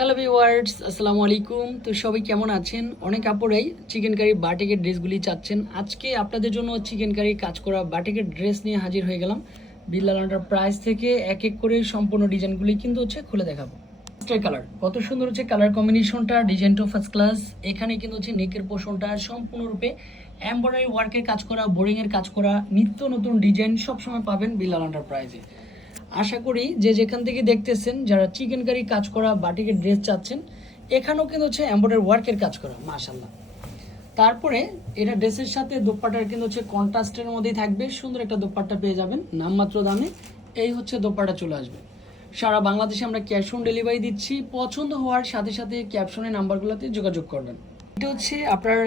Hello viewers আসসালামু আলাইকুম তো সবাই কেমন আছেন? অনেক আপুরাই চিকেন কারি বাটিকের ড্রেসগুলি চাচ্ছেন। আজকে আপনাদের জন্য চিকেন কারি কাজ করা বাটিকের ড্রেস নিয়ে হাজির হয়ে গেলাম। বিল্লাল প্রাইস থেকে এক এক করে সম্পূর্ণ ডিজাইনগুলি কিন্তু হচ্ছে খুলে দেখাবো। কালার কত সুন্দর হচ্ছে কালার কম্বিনেশনটা ডিজাইনটা ফার্স্ট ক্লাস এখানে কিন্তু হচ্ছে নেকের পোষণটা সম্পূর্ণরূপে এমব্রয়ডারি ওয়ার্কের কাজ করা বোরিংয়ের কাজ করা, নিত্য নতুন ডিজাইন সবসময় পাবেন বিল্লাল প্রাইজে আশা করি যে যেখান থেকে দেখতেছেন, যারা চিকেন কারি কাজ করা, বাটিকের ড্রেস চাচ্ছেন, এখানেও কিন্তু হচ্ছে এম্বয়ডারি ওয়ার্কের কাজ করা মাশাল্লাহ তারপরে এটা ড্রেসের সাথে দোপাট্টার কিন্তু হচ্ছে কন্ট্রাস্টের মধ্যেই থাকবে, সুন্দর একটা দোপাট্টা পেয়ে যাবেন নামমাত্র দামে, এই হচ্ছে দোপাট্টা চলে আসবে। সারা বাংলাদেশে আমরা ক্যাশ অন ডেলিভারি দিচ্ছি, পছন্দ হওয়ার সাথে সাথে ক্যাপশনের নাম্বারগুলোতে যোগাযোগ করবেন। এটা হচ্ছে আপনার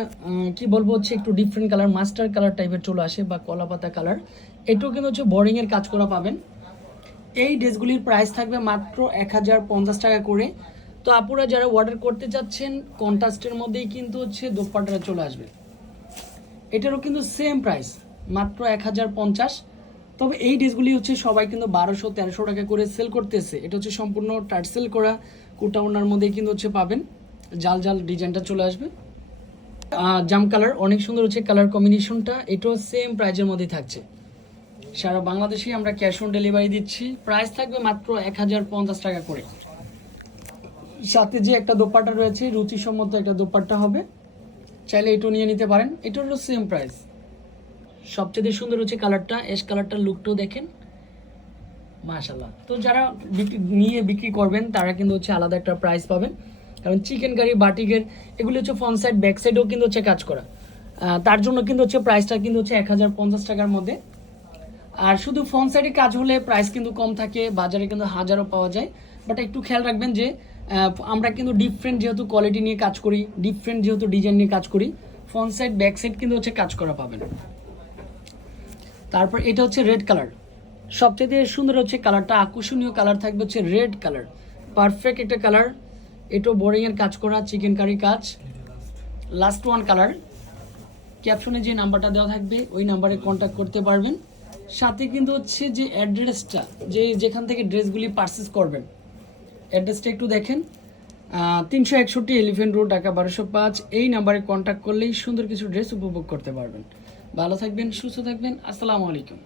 কি বলব, হচ্ছে একটু ডিফারেন্ট কালার মাস্টার কালার টাইপের চলে আসে বা কলা পাতা কালার এটাও কিন্তু হচ্ছে বোরিংয়ের কাজ করা পাবেন। এই ড্রেসগুলির প্রাইস থাকবে মাত্র এক হাজার পঞ্চাশ টাকা করে। তো আপুরা যারা অর্ডার করতে চাচ্ছেন কন্ট্রাস্টের মধ্যেই কিন্তু হচ্ছে দোপাট্টাটা চলে আসবে। এটারও কিন্তু সেম প্রাইস মাত্র এক হাজার পঞ্চাশ। তবে এই ড্রেসগুলি হচ্ছে সবাই কিন্তু বারোশো, তেরোশো টাকা করে সেল করতেছে। এটা হচ্ছে সম্পূর্ণ টার্সেল করা কুর্তা ওনার মধ্যে কিন্তু হচ্ছে পাবেন। জাল জাল ডিজাইনটা চলে আসবে। জাম কালার অনেক সুন্দর হচ্ছে কালার কম্বিনেশনটা এটাও সেম প্রাইজের মধ্যেই থাকছে। সারা বাংলাদেশে আমরা ক্যাশ অন ডেলিভারি দিচ্ছি। প্রাইস থাকবে মাত্র এক হাজার পঞ্চাশ টাকা করে। সাথে যে একটা দোপাট্টা রয়েছে, রুচিসম্মত একটা দোপাট্টা হবে। চাইলে এটাও নিয়ে নিতে পারেন। এটা হলো সেম প্রাইস সবচেয়ে সুন্দর হচ্ছে কালারটা। এস কালারটার লুকটাও দেখেন। মাশাল্লাহ তো যারা নিয়ে বিক্রি করবেন, তারা কিন্তু হচ্ছে আলাদা একটা প্রাইস পাবেন। কারণ চিকেন কারি বাটিকের এগুলি হচ্ছে ফ্রন্ট সাইড ব্যাক সাইডেও কিন্তু হচ্ছে কাজ করা। তার জন্য কিন্তু হচ্ছে প্রাইসটা কিন্তু হচ্ছে এক হাজার পঞ্চাশ টাকার মধ্যে। আর শুধু ফ্রন্ট সাইডে কাজ হলে প্রাইস কিন্তু কম থাকে, বাজারে কিন্তু হাজারও পাওয়া যায়। বাট একটু খেয়াল রাখবেন যে আমরা কিন্তু ডিফারেন্ট যেহেতু কোয়ালিটি নিয়ে কাজ করি ডিফারেন্ট যেহেতু ডিজাইন নিয়ে কাজ করি ফ্রন্ট সাইড ব্যাক সাইড কিন্তু হচ্ছে কাজ করা পাবেন। তারপর এটা হচ্ছে রেড কালার সবচেয়ে সুন্দর হচ্ছে কালারটা আকর্ষণীয় কালার থাকবে হচ্ছে রেড কালার পারফেক্ট একটা কালার এটাও বোরিংয়ের কাজ করা চিকেন কারি কাজ। লাস্ট ওয়ান কালার ক্যাপশনে যে নাম্বারটা দেওয়া থাকবে, ওই নাম্বারে কন্ট্যাক্ট করতে পারবেন। সাথে কিন্তু হচ্ছে যে অ্যাড্রেসটা যে যেখান থেকে ড্রেসগুলি পারচেস করবেন। অ্যাড্রেসটা একটু দেখেন। তিনশো একষট্টি এলিফেন্ট রোড ঢাকা বারোশো পাঁচ। এই নাম্বারে কন্ট্যাক্ট করলেই সুন্দর কিছু ড্রেস উপভোগ করতে পারবেন। ভালো থাকবেন, সুস্থ থাকবেন। আসসালামু আলাইকুম।